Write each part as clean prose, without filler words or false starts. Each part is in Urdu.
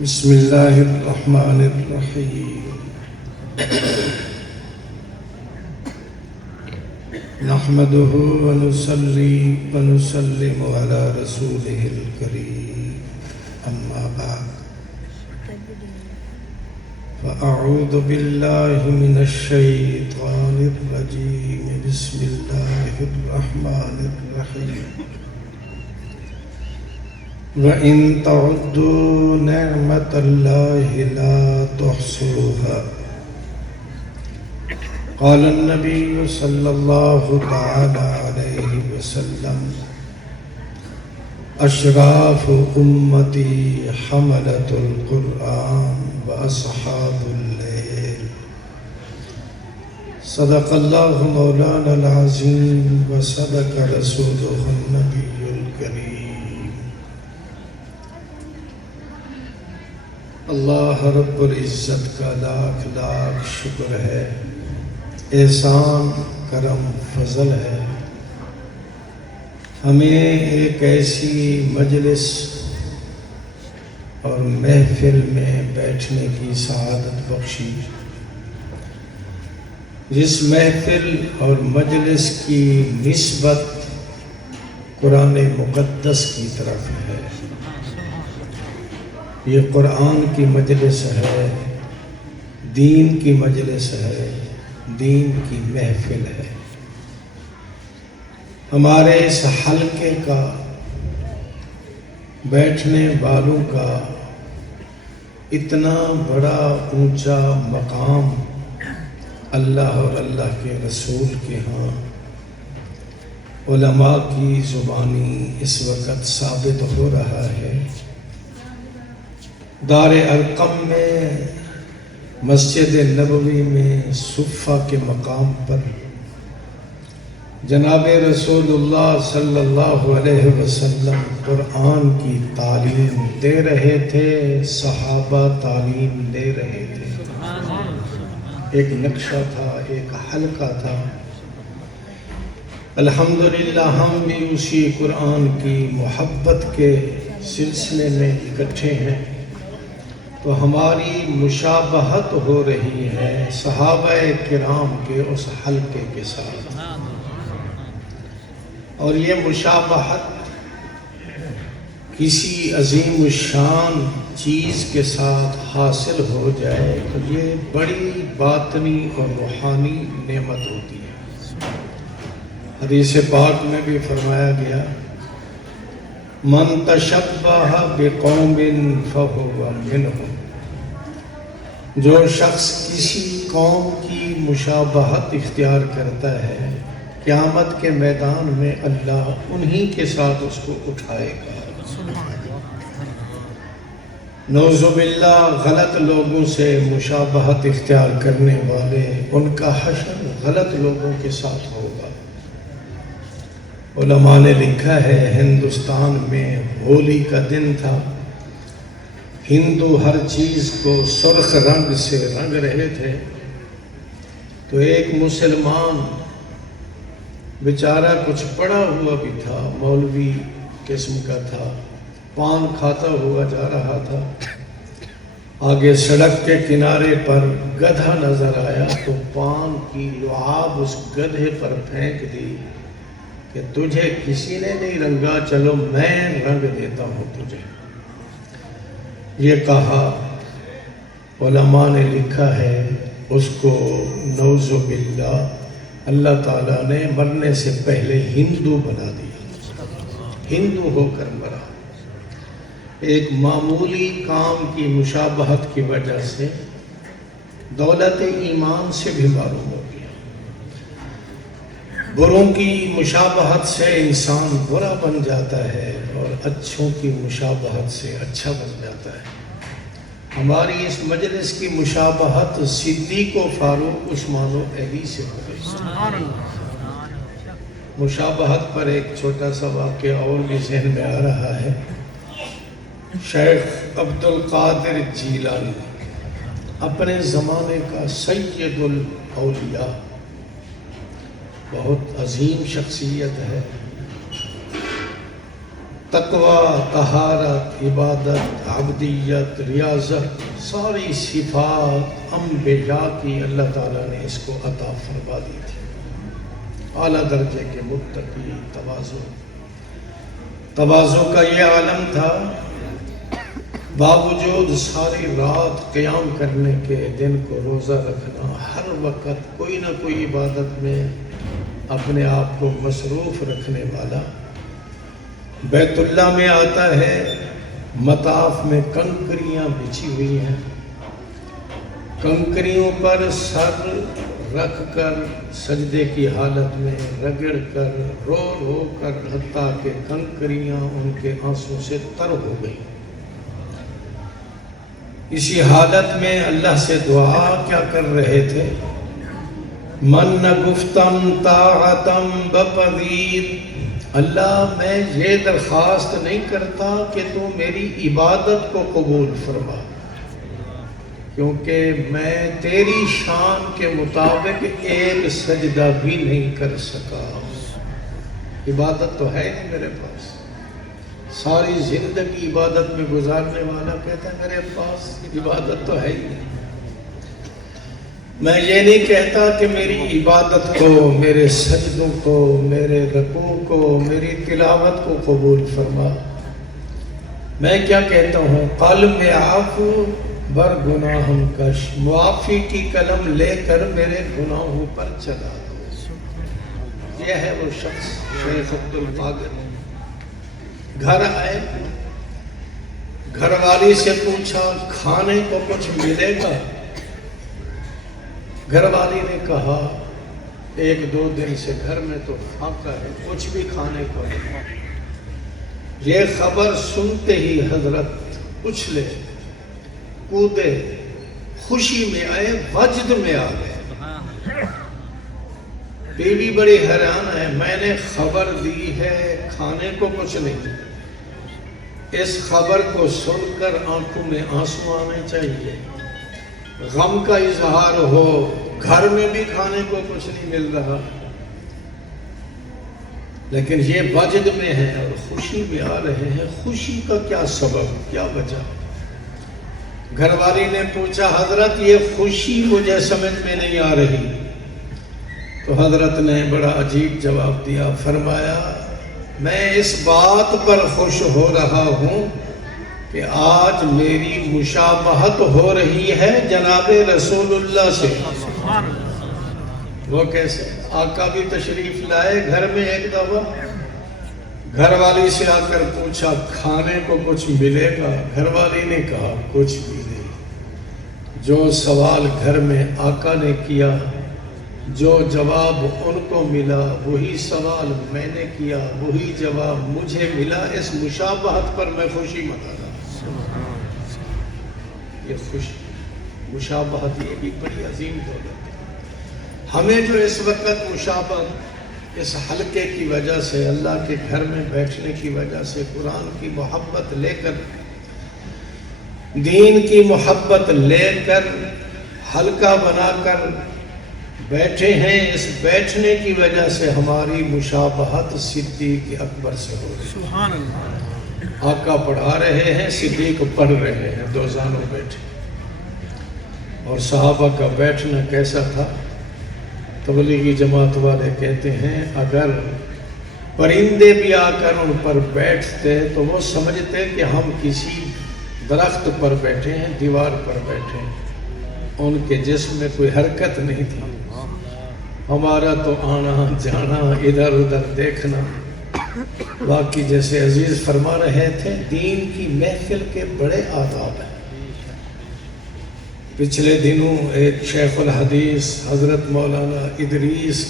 بسم اللہ الرحمن الرحیم نحمده ونصلي ونسلم على رسوله الكريم اما بعد فأعوذ بالله من الشيطان الرجيم بسم الله الرحمن الرحيم وَإِن تَعُدُّوا نِعْمَةَ اللَّهِ لَا تُحْصُوهَا قال النبي صلى الله تعالى عليه وسلم أشراف أمتي حملة القرآن وأصحاب الليل صدق الله مولانا العظيم وصدق رسوله النبي الكريم اللہ رب العزت کا لاکھ لاکھ شکر ہے، احسان کرم فضل ہے، ہمیں ایک ایسی مجلس اور محفل میں بیٹھنے کی سعادت بخشی جس محفل اور مجلس کی نسبت قرآن مقدس کی طرف ہے۔ یہ قرآن کی مجلس ہے، دین کی مجلس ہے، دین کی محفل ہے۔ ہمارے اس حلقے کا، بیٹھنے والوں کا اتنا بڑا اونچا مقام اللہ اور اللہ کے رسول کے ہاں علماء کی زبانی اس وقت ثابت ہو رہا ہے۔ دار ارقم میں، مسجد نبوی میں، صفہ کے مقام پر جناب رسول اللہ صلی اللہ علیہ وسلم قرآن کی تعلیم دے رہے تھے، صحابہ تعلیم لے رہے تھے۔ ایک نقشہ تھا، ایک حلقہ تھا۔ الحمدللہ ہم بھی اسی قرآن کی محبت کے سلسلے میں اکٹھے ہیں، تو ہماری مشابہت ہو رہی ہے صحابہ کرام کے اس حلقے کے ساتھ، اور یہ مشابہت کسی عظیم الشان چیز کے ساتھ حاصل ہو جائے تو یہ بڑی باطنی اور روحانی نعمت ہوتی ہے۔ حدیث پاک میں بھی فرمایا گیا من تشبہ بقوم فہو منہم، جو شخص کسی قوم کی مشابہت اختیار کرتا ہے قیامت کے میدان میں اللہ انہی کے ساتھ اس کو اٹھائے گا۔ نعوذ باللہ غلط لوگوں سے مشابہت اختیار کرنے والے، ان کا حشر غلط لوگوں کے ساتھ ہوگا۔ علماء نے لکھا ہے ہندوستان میں ہولی کا دن تھا، ہندو ہر چیز کو سرخ رنگ سے رنگ رہے تھے، تو ایک مسلمان بیچارہ کچھ پڑھا ہوا بھی تھا، مولوی قسم کا تھا، پان کھاتا ہوا جا رہا تھا۔ آگے سڑک کے کنارے پر گدھا نظر آیا تو پان کی لعاب اس گدھے پر پھینک دی کہ تجھے کسی نے نہیں رنگا، چلو میں رنگ دیتا ہوں تجھے۔ یہ کہا، علماء نے لکھا ہے اس کو نعوذ باللہ اللہ تعالیٰ نے مرنے سے پہلے ہندو بنا دیا، ہندو ہو کر مرا۔ ایک معمولی کام کی مشابہت کی وجہ سے دولت ایمان سے بھی معلوم ہو گیا۔ بروں کی مشابہت سے انسان برا بن جاتا ہے اور اچھوں کی مشابہت سے اچھا بن جاتا ہے۔ ہماری اس مجلس کی مشابہت صدیق و فاروق، عثمان و علی سے ہو گئی۔ مشابہت پر ایک چھوٹا سا واقعہ اور بھی ذہن میں آ رہا ہے۔ شیخ عبد القادر جیلانی اپنے زمانے کا سید الاولیاء، بہت عظیم شخصیت ہے۔ تقوی، طہارت، عبادت، عبدیت، ریاضت، ساری صفات انبیاء کی اللہ تعالیٰ نے اس کو عطا فرما دی تھی۔ اعلیٰ درجے کے متقی، تواضع کا یہ عالم تھا، باوجود ساری رات قیام کرنے کے، دن کو روزہ رکھنا، ہر وقت کوئی نہ کوئی عبادت میں اپنے آپ کو مصروف رکھنے والا، بیت اللہ میں آتا ہے، مطاف میں کنکریاں بچھی ہوئی ہیں، کنکریوں پر سر رکھ کر سجدے کی حالت میں رگڑ کر رو رو کر حتیٰ کہ کنکریاں ان کے آنسوں سے تر ہو گئی۔ اسی حالت میں اللہ سے دعا کیا کر رہے تھے؟ من گفتم طاعتم بپذیر، اللہ میں یہ درخواست نہیں کرتا کہ تو میری عبادت کو قبول فرما، کیونکہ میں تیری شان کے مطابق ایک سجدہ بھی نہیں کر سکا۔ عبادت تو ہے نہیں میرے پاس، ساری زندگی عبادت میں گزارنے والا کہتا ہے میرے پاس عبادت تو ہے ہی نہیں۔ میں یہ نہیں کہتا کہ میری عبادت کو، میرے سجدوں کو، میرے رکوع کو، میری تلاوت کو قبول فرما۔ میں کیا کہتا ہوں؟ قلم عفو بر گناہم کش، معافی کی قلم لے کر میرے گناہوں پر چلا دو۔ یہ ہے وہ شخص شیخ عبد القادر۔ گھر آئے، گھر والی سے پوچھا کھانے کو کچھ ملے گا؟ گھر والی نے کہا ایک دو دن سے گھر میں تو فاقہ ہے، کچھ بھی کھانے کو نہیں۔ یہ خبر سنتے ہی حضرت اچھلے کودے، خوشی میں آئے، وجد میں آ گئے۔ بیوی بڑی حیران ہے، میں نے خبر دی ہے کھانے کو کچھ نہیں، اس خبر کو سن کر آنکھوں میں آنسو آنے چاہیے، غم کا اظہار ہو، گھر میں بھی کھانے کو کچھ نہیں مل رہا، لیکن یہ وجد میں ہے اور خوشی میں آ رہے ہیں۔ خوشی کا کیا سبب، کیا وجہ؟ گھر والی نے پوچھا حضرت یہ خوشی مجھے سمجھ میں نہیں آ رہی۔ تو حضرت نے بڑا عجیب جواب دیا، فرمایا میں اس بات پر خوش ہو رہا ہوں کہ آج میری مشابہت ہو رہی ہے جناب رسول اللہ سے۔ وہ کیسے؟ آقا بھی تشریف لائے گھر میں ایک دفعہ، گھر والی سے آ کر پوچھا کھانے کو کچھ ملے گا؟ گھر والی نے کہا کچھ بھی نہیں۔ جو سوال گھر میں آقا نے کیا، جو جواب ان کو ملا، وہی سوال میں نے کیا، وہی جواب مجھے ملا۔ اس مشابہت پر میں خوشی منا رہا ہوں۔ یہ خوشی، مشابہت، یہ بھی بڑی عظیم دولت ہے۔ ہمیں جو اس وقت مشابہت، اس حلقے کی وجہ سے، اللہ کے گھر میں بیٹھنے کی وجہ سے، قرآن کی محبت لے کر، دین کی محبت لے کر، حلقہ بنا کر بیٹھے ہیں، اس بیٹھنے کی وجہ سے ہماری مشابہت صدیق اکبر سے ہو رہی ہے۔ سبحان اللہ۔ آقا پڑھا رہے ہیں، صدیق پڑھ رہے ہیں، دو زانوں بیٹھے۔ اور صحابہ کا بیٹھنا کیسا تھا؟ تبلیغی جماعت والے کہتے ہیں اگر پرندے بھی آ کر ان پر بیٹھتے تو وہ سمجھتے کہ ہم کسی درخت پر بیٹھے ہیں، دیوار پر بیٹھے ہیں، ان کے جسم میں کوئی حرکت نہیں تھی۔ ہمارا تو آنا جانا، ادھر ادھر دیکھنا۔ باقی جیسے عزیز فرما رہے تھے، دین کی محفل کے بڑے آداب ہیں۔ پچھلے دنوں ایک شیخ الحدیث حضرت مولانا ادریس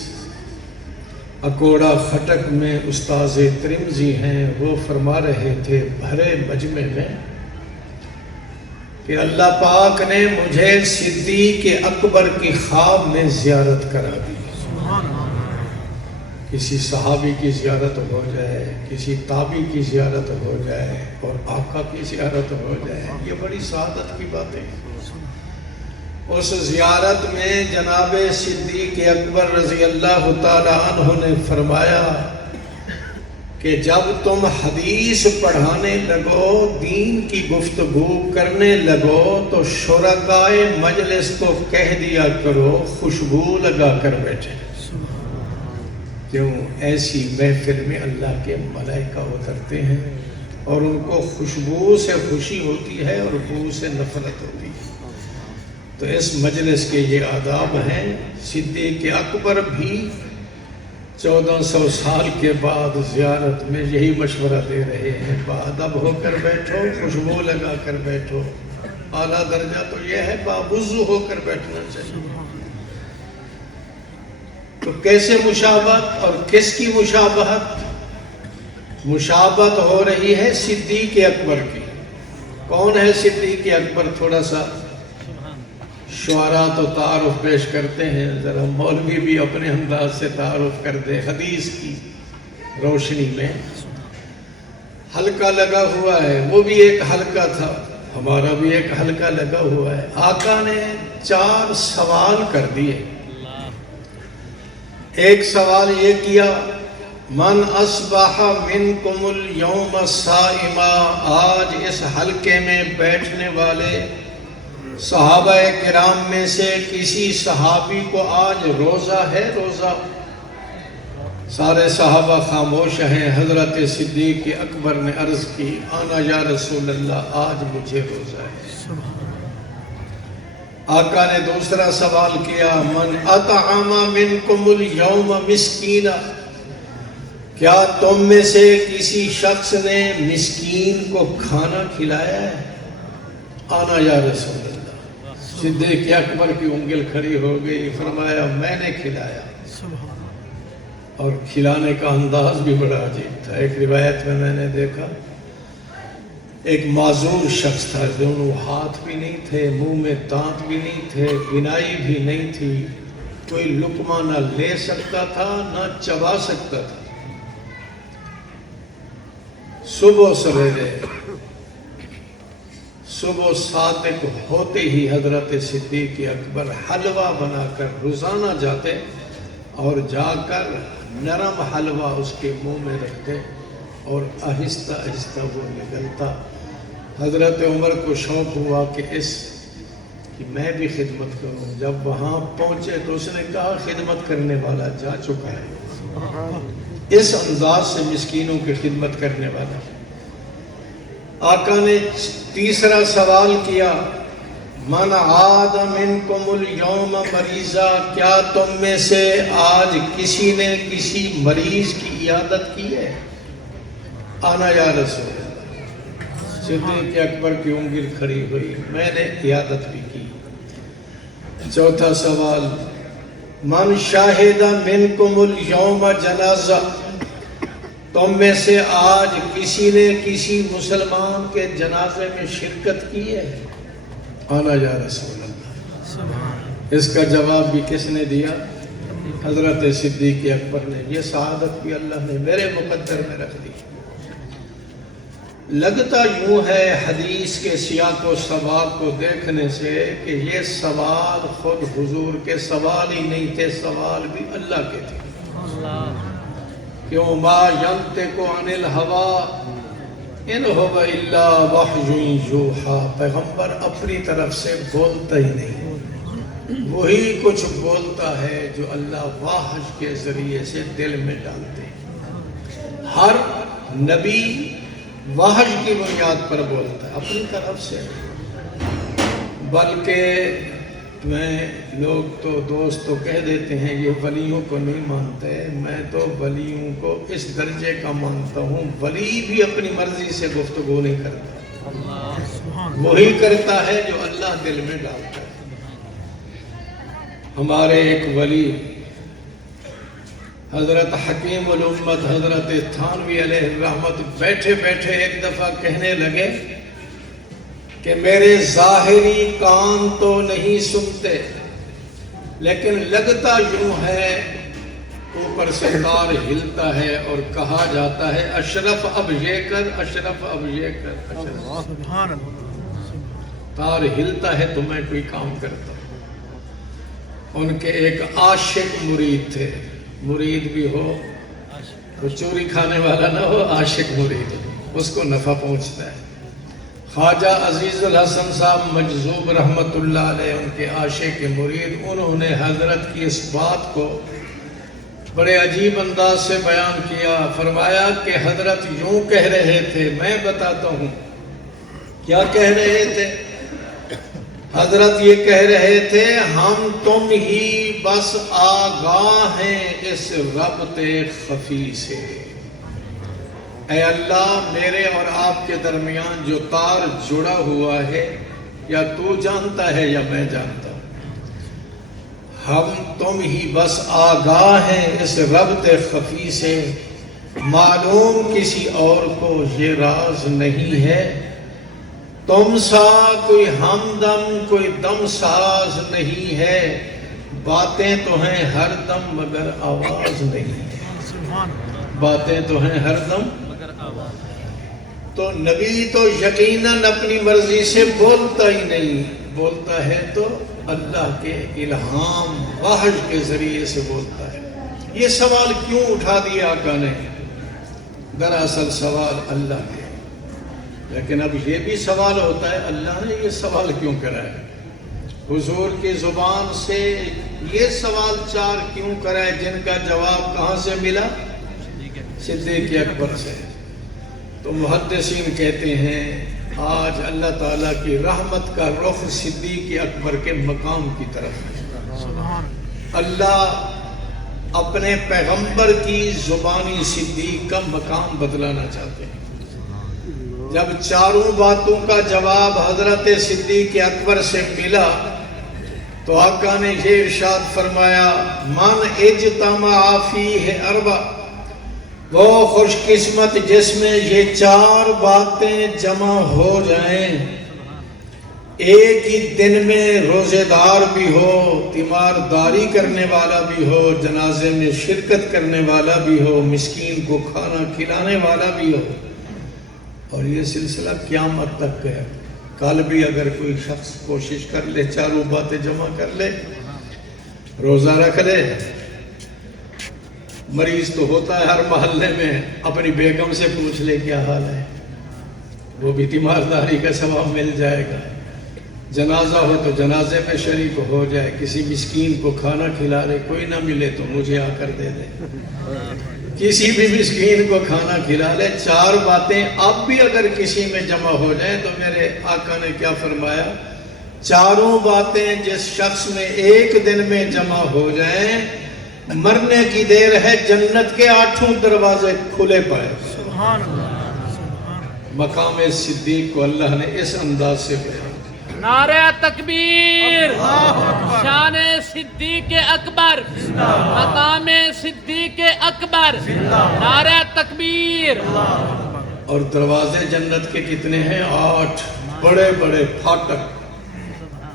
اکوڑا خٹک میں استاذ ترمذی ہیں، وہ فرما رہے تھے بھرے مجمع میں کہ اللہ پاک نے مجھے صدیق اکبر کی خواب میں زیارت کرا دی۔ کسی صحابی کی زیارت ہو جائے، کسی تابعی کی زیارت ہو جائے اور آقا کی زیارت ہو جائے، یہ بڑی سعادت کی بات ہے۔ اس زیارت میں جناب صدیق اکبر رضی اللہ تعالی عنہ نے فرمایا کہ جب تم حدیث پڑھانے لگو، دین کی گفتگو کرنے لگو، تو شرکائے مجلس کو کہہ دیا کرو خوشبو لگا کر بیٹھے۔ کیوں؟ ایسی محفل میں اللہ کے ملائکہ اترتے ہیں اور ان کو خوشبو سے خوشی ہوتی ہے اور بو سے نفرت ہوتی ہے۔ تو اس مجلس کے یہ آداب ہیں۔ صدیق اکبر بھی 1400 سال کے بعد زیارت میں یہی مشورہ دے رہے ہیں، باادب ہو کر بیٹھو، خوشبو لگا کر بیٹھو۔ اعلیٰ درجہ تو یہ ہے باوضو ہو کر بیٹھنا چاہیے۔ تو کیسے مشابہت اور کس کی مشابہت؟ مشابہت ہو رہی ہے صدیق اکبر کی۔ کون ہے صدیق اکبر؟ تھوڑا سا شعراء تو تعارف پیش کرتے ہیں، ذرا مولوی بھی اپنے انداز سے تعارف کر دے حدیث کی روشنی میں۔ حلقہ لگا ہوا ہے، وہ بھی ایک حلقہ تھا، ہمارا بھی ایک حلقہ لگا ہوا ہے۔ آقا نے 4 سوال کر دیے۔ ایک سوال یہ کیا، من اصبح منکم اليوم صائما، آج اس حلقے میں بیٹھنے والے صحابہ کرام میں سے کسی صحابی کو آج روزہ ہے؟ روزہ؟ سارے صحابہ خاموش ہیں۔ حضرت صدیق اکبر نے عرض کی، انا یا رسول اللہ، آج مجھے روزہ ہے۔ آقا نے دوسرا سوال کیا، من اطعم منکم اليوم مسکینا، کیا تم میں سے کسی شخص نے مسکین کو کھانا کھلایا ہے؟ انا یا رسول اللہ۔ صدیق اکبر کی انگل کھڑی ہو گئی، فرمایا میں نے کھلایا۔ اور کھلانے کا انداز بھی بڑا عجیب تھا۔ ایک روایت میں نے دیکھا، ایک معذور شخص تھا، دونوں ہاتھ بھی نہیں تھے، منہ میں دانت بھی نہیں تھے، بینائی بھی نہیں تھی، کوئی لقمہ نہ لے سکتا تھا نہ چبا سکتا تھا۔ صبح سویرے، صبح صادق ہوتے ہی حضرت صدیق اکبر حلوہ بنا کر روزانہ جاتے اور جا کر نرم حلوہ اس کے منہ میں رکھتے اور آہستہ آہستہ وہ نگلتا۔ حضرت عمر کو شوق ہوا کہ میں بھی خدمت کروں۔ جب وہاں پہنچے تو اس نے کہا، خدمت کرنے والا جا چکا ہے۔ اس انداز سے مسکینوں کی خدمت کرنے والا۔ آقا نے تیسرا سوال کیا، من عاد منکم اليوم مریضا، کیا تم میں سے آج کسی نے کسی مریض کی عیادت کی ہے؟ انا یا رسول اللہ۔ صدیق اکبر کی انگل کھڑی ہوئی، میں نے عیادت بھی کی۔ چوتھا سوال، من شاہد منکم اليوم جنازہ، تم میں سے آج کسی نے کسی مسلمان کے جنازے میں شرکت کی ہے؟ انا یا رسول اللہ۔ اس کا جواب بھی کس نے دیا؟ حضرت صدیق اکبر نے۔ یہ سعادت بھی اللہ نے میرے مقدر میں رکھ دی۔ لگتا یوں ہے حدیث کے سیاق و سباق کو دیکھنے سے کہ یہ سوال خود حضور کے سوال ہی نہیں تھے، سوال بھی اللہ کے تھے۔ کیوں؟ ما ینطق عن الہوی ان هو الا وحی یوحی، پیغمبر اپنی طرف سے بولتا ہی نہیں، وہی کچھ بولتا ہے جو اللہ وحی کے ذریعے سے دل میں ڈالتے ہیں۔ ہر نبی وحی کی بنیاد پر بولتا ہے، اپنی طرف سے۔ بلکہ لوگ تو دوست تو کہہ دیتے ہیں یہ ولیوں کو نہیں مانتے، میں تو ولیوں کو اس درجے کا مانتا ہوں، ولی بھی اپنی مرضی سے گفتگو نہیں کرتا، وہی کرتا ہے جو اللہ دل میں ڈالتا ہے۔ ہمارے ایک ولی حضرت حکیم الامت حضرت تھانوی علیہ الرحمت بیٹھے بیٹھے ایک دفعہ کہنے لگے کہ میرے ظاہری کان تو نہیں سنتے، لیکن لگتا یوں ہے اوپر سے تار ہلتا ہے اور کہا جاتا ہے اشرف اب یہ کر، اشرف اب یہ کر، اشرف تار ہلتا ہے تو میں کوئی کام کرتا ہوں۔ ان کے ایک عاشق مرید تھے، مرید بھی ہو وہ چوری کھانے والا نہ ہو، عاشق مرید، اس کو نفع پہنچتا ہے۔ خواجہ عزیز الحسن صاحب مجذوب رحمت اللہ علیہ، ان کے عاشق مرید، انہوں نے حضرت کی اس بات کو بڑے عجیب انداز سے بیان کیا۔ فرمایا کہ حضرت یوں کہہ رہے تھے، میں بتاتا ہوں کیا کہہ رہے تھے۔ حضرت یہ کہہ رہے تھے، ہم تم ہی بس آگاہ ہیں اس ربط خفی سے۔ اے اللہ، میرے اور آپ کے درمیان جو تار جڑا ہوا ہے، یا تو جانتا ہے یا میں جانتا ہوں، ہم تم ہی بس آگاہ ہیں اس ربط خفی سے، معلوم کسی اور کو یہ راز نہیں ہے، تم سا کوئی ہمدم کوئی دم ساز نہیں ہے، باتیں تو ہیں ہر دم مگر آواز نہیں ہے، باتیں تو ہیں ہر دم۔ تو نبی تو یقیناً اپنی مرضی سے بولتا ہی نہیں، بولتا ہے تو اللہ کے الہام وحی کے ذریعے سے بولتا ہے۔ یہ سوال کیوں اٹھا دیا آقا نے؟ دراصل سوال اللہ کے، لیکن اب یہ بھی سوال ہوتا ہے اللہ نے یہ سوال کیوں کرا ہے؟ حضور کی زبان سے یہ سوال چار کیوں کرا ہے، جن کا جواب کہاں سے ملا؟ صدیق اکبر سے۔ تو محدثین کہتے ہیں آج اللہ تعالیٰ کی رحمت کا رخ صدیق اکبر کے مقام کی طرف ہے۔ اللہ اپنے پیغمبر کی زبانی صدیق کا مقام بدلانا چاہتے ہیں۔ جب چاروں باتوں کا جواب حضرت صدیق اکبر سے ملا تو آقا نے یہ ارشاد فرمایا، من اجتمع فیہ اربع، وہ خوش قسمت جس میں یہ چار باتیں جمع ہو جائیں، ایک ہی دن میں روزے دار بھی ہو، تیمارداری کرنے والا بھی ہو، جنازے میں شرکت کرنے والا بھی ہو، مسکین کو کھانا کھلانے والا بھی ہو، اور یہ سلسلہ قیامت تک ہے۔ کل بھی اگر کوئی شخص کوشش کر لے چاروں باتیں جمع کر لے، روزہ رکھ لے، مریض تو ہوتا ہے ہر محلے میں، اپنی بیگم سے پوچھ لے کیا حال ہے، وہ بھی تیمارداری کا ثواب مل جائے گا۔ جنازہ ہو تو جنازے میں شریک ہو جائے، کسی مسکین کو کھانا کھلا لے، کوئی نہ ملے تو مجھے آ کر دے دے، کسی بھی مسکین کو کھانا کھلا لے۔ چار باتیں اب بھی اگر کسی میں جمع ہو جائیں تو میرے آقا نے کیا فرمایا، چاروں باتیں جس شخص میں ایک دن میں جمع ہو جائیں، مرنے کی دیر ہے، جنت کے 8 دروازے کھلے پائے۔ مقام صدیق کو اللہ نے اس انداز سے بیان کیا۔ نعرہ تکبیر، شان صدیق اکبر، مقام صدیق اکبر، نعرہ تکبیر۔ اور دروازے جنت کے کتنے ہیں؟ 8 بڑے بڑے پھاٹک،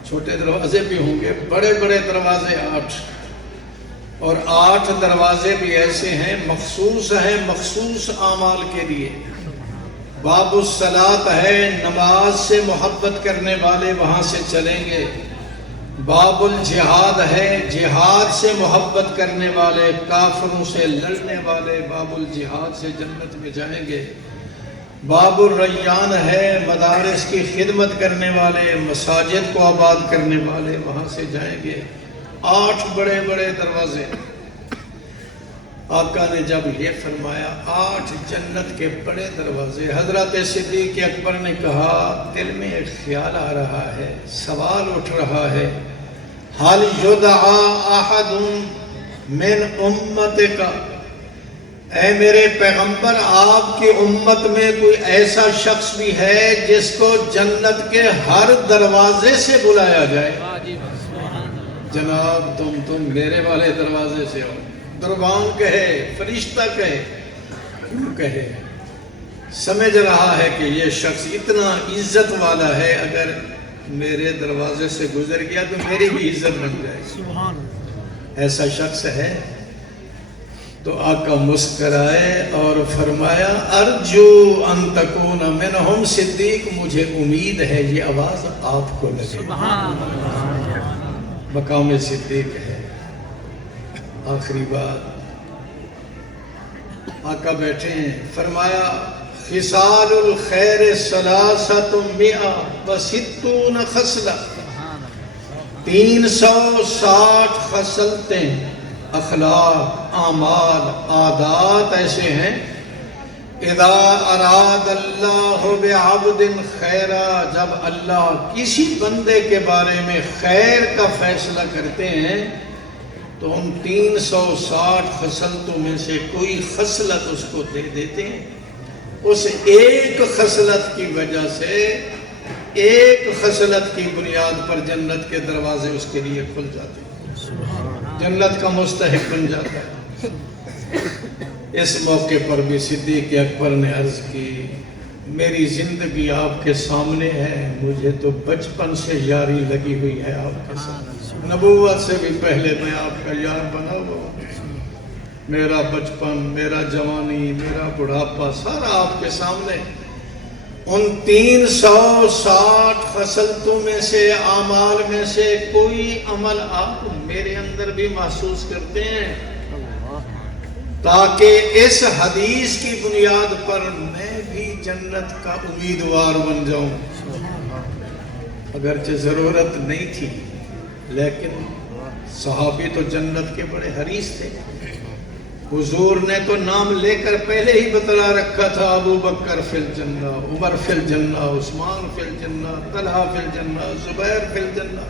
چھوٹے دروازے بھی ہوں گے، بڑے بڑے دروازے 8، اور 8 دروازے بھی ایسے ہیں مخصوص اعمال کے لیے۔ باب الصلاۃ ہے، نماز سے محبت کرنے والے وہاں سے چلیں گے۔ باب الجہاد ہے، جہاد سے محبت کرنے والے، کافروں سے لڑنے والے باب الجہاد سے جنت میں جائیں گے۔ باب الریان ہے، مدارس کی خدمت کرنے والے، مساجد کو آباد کرنے والے وہاں سے جائیں گے۔ 8 بڑے بڑے دروازے۔ آقا نے جب یہ فرمایا 8 جنت کے بڑے دروازے، حضرت صدیق اکبر نے کہا، دل میں ایک خیال آ رہا ہے، سوال اٹھ رہا ہے، حل یدعا احد من امتک، اے میرے پیغمبر آپ کی امت میں کوئی ایسا شخص بھی ہے جس کو جنت کے ہر دروازے سے بلایا جائے؟ جناب تم میرے والے دروازے سے ہو۔ دربان کہے، فرشتہ کہے، کیوں کہے؟ سمجھ رہا ہے کہ یہ شخص اتنا عزت والا ہے، اگر میرے دروازے سے گزر گیا تو میری بھی عزت بن جائے گی۔ ایسا شخص ہے؟ تو آقا مسکرائے اور فرمایا، ارجو ان تکون منہم، صدیق مجھے امید ہے یہ آواز آپ کو لگے۔ مقام صدیق ہے۔ آخری بات، آقا بیٹھے ہیں، فرمایا خصال الخیر ثلاثۃ مئہ و ستون خصلہ، 360 خصلتیں، اخلاق، اعمال، عادات ایسے ہیں، اذا اراد اللہ بعبد خیرا، جب اللہ کسی بندے کے بارے میں خیر کا فیصلہ کرتے ہیں تو ان 360 خصلتوں میں سے کوئی خصلت اس کو دے دیتے ہیں، اس ایک خصلت کی وجہ سے، ایک خصلت کی بنیاد پر جنت کے دروازے اس کے لیے کھل جاتے ہیں، جنت کا مستحق بن جاتا ہے۔ اس موقع پر بھی صدیق اکبر نے عرض کی میری زندگی آپ کے سامنے ہے، مجھے تو بچپن سے یاری لگی ہوئی ہے آپ کے ساتھ، نبوت سے بھی پہلے میں آپ کا یار بنا ہوا ہوں، میرا بچپن، میرا جوانی، میرا بڑھاپا سارا آپ کے سامنے۔ ان 360 خصلتوں میں سے، اعمال میں سے کوئی عمل آپ میرے اندر بھی محسوس کرتے ہیں تاکہ اس حدیث کی بنیاد پر میں بھی جنت کا امیدوار بن جاؤں۔ اگرچہ ضرورت نہیں تھی لیکن صحابی تو جنت کے بڑے حریص تھے، حضور نے تو نام لے کر پہلے ہی بتلا رکھا تھا، ابو بکر فی الجنہ، عمر فی الجنہ، عثمان فی الجنہ، طلحہ فی الجنہ، زبیر فی الجنہ،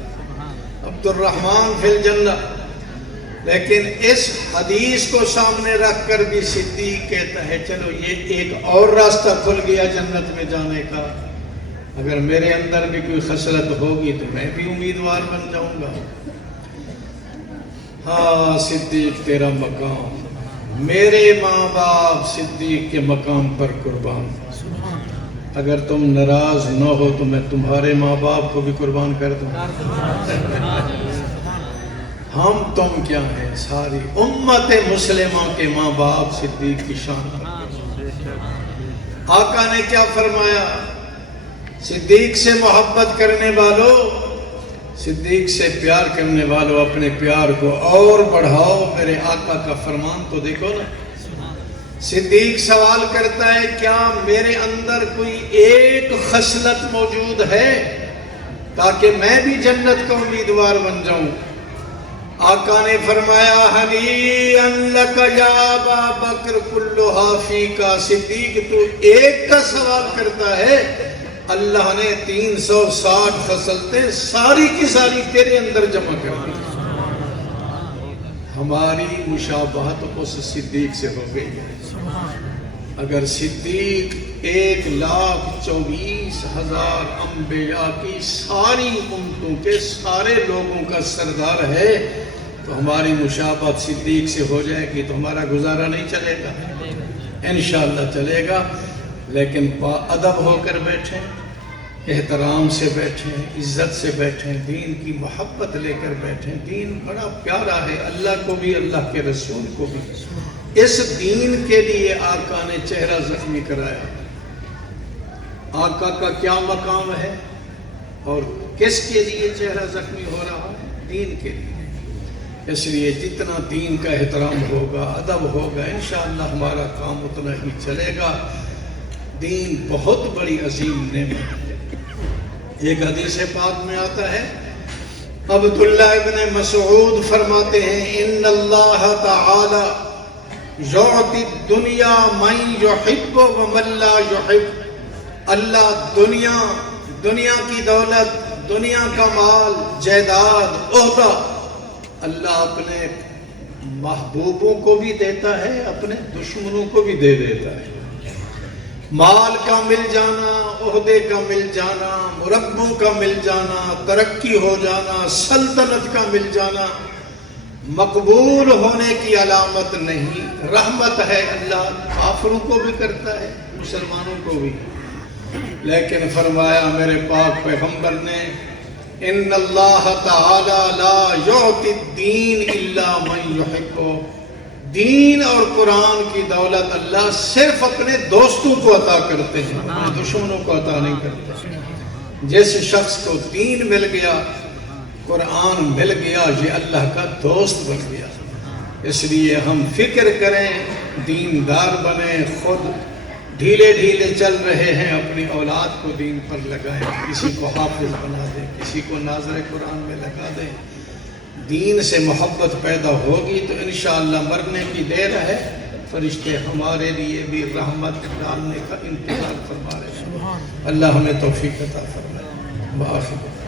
عبد الرحمن فی الجنہ۔ لیکن اس حدیث کو سامنے رکھ کر بھی صدیق کہتا ہے چلو یہ ایک اور راستہ کھل گیا جنت میں جانے کا، اگر میرے اندر بھی کوئی خصلت ہوگی تو میں بھی امیدوار بن جاؤں گا۔ ہاں صدیق تیرا مقام، میرے ماں باپ صدیق کے مقام پر قربان، اگر تم ناراض نہ ہو تو میں تمہارے ماں باپ کو بھی قربان کر دوں۔ ہم تم کیا ہیں، ساری امت مسلمہ کے ماں باپ صدیق کی شان ہے۔ آقا نے کیا فرمایا، صدیق سے محبت کرنے والوں، صدیق سے پیار کرنے والوں اپنے پیار کو اور بڑھاؤ۔ میرے آقا کا فرمان تو دیکھو نا، صدیق سوال کرتا ہے کیا میرے اندر کوئی ایک خصلت موجود ہے تاکہ میں بھی جنت کا امیدوار بن جاؤں؟ آقا نے فرمایا ہنیئا لک یا ابا بکر کلھا فیک، صدیق تو ایک کا سوال کرتا ہے، اللہ نے 360 خصلتیں ساری کی ساری تیرے اندر جمع کر دی۔ ہماری مشابہت اس صدیق سے ہو گئی ہے۔ اگر صدیق 1,24,000 انبیاء کی ساری امتوں کے سارے لوگوں کا سردار ہے تو ہماری مشابہت صدیق سے ہو جائے گی تو ہمارا گزارا نہیں چلے گا، انشاءاللہ چلے گا، لیکن با ادب ہو کر بیٹھیں، احترام سے بیٹھیں، عزت سے بیٹھیں، دین کی محبت لے کر بیٹھیں۔ دین بڑا پیارا ہے، اللہ کو بھی، اللہ کے رسول کو بھی۔ اس دین کے لیے آقا نے چہرہ زخمی کرایا۔ آقا کا کیا مقام ہے اور کس کے لیے چہرہ زخمی ہو رہا ہے؟ دین کے لیے۔ اس لیے جتنا دین کا احترام ہوگا، ادب ہوگا، انشاءاللہ ہمارا کام اتنا ہی چلے گا۔ دین بہت بڑی عظیم نعمت ہے۔ ایک حدیث پاک میں آتا ہے، عبداللہ ابن مسعود فرماتے ہیں ان اللہ تعالی یعطی الدنیا من یحب ومن لا یحب، اللہ دنیا کی دولت، دنیا کا مال، جائیداد، عہدہ اللہ اپنے محبوبوں کو بھی دیتا ہے، اپنے دشمنوں کو بھی دے دیتا ہے۔ مال کا مل جانا، عہدے کا مل جانا، مربوں کا مل جانا، ترقی ہو جانا، سلطنت کا مل جانا مقبول ہونے کی علامت نہیں، رحمت ہے۔ اللہ کافروں کو بھی کرتا ہے، مسلمانوں کو بھی۔ لیکن فرمایا میرے پاک پیغمبر نے ان اللہ تعالی لا یعطی الدین الا من یحب، دین اور قرآن کی دولت اللہ صرف اپنے دوستوں کو عطا کرتے ہیں، اپنے دشمنوں کو عطا نہیں کرتے۔ جس شخص کو دین مل گیا، قرآن مل گیا، یہ اللہ کا دوست بن گیا۔ اس لیے ہم فکر کریں دیندار بنے، خود ڈھیلے ڈھیلے چل رہے ہیں، اپنی اولاد کو دین پر لگائیں، کسی کو حافظ بنا دیں، کسی کو ناظر قرآن میں لگا دیں۔ دین سے محبت پیدا ہوگی تو انشاءاللہ مرنے کی دیر ہے، فرشتے ہمارے لیے بھی رحمت ڈالنے کا انتظار فرما رہے ہیں۔ اللہ ہمیں توفیق عطا فرمائے۔ وآخر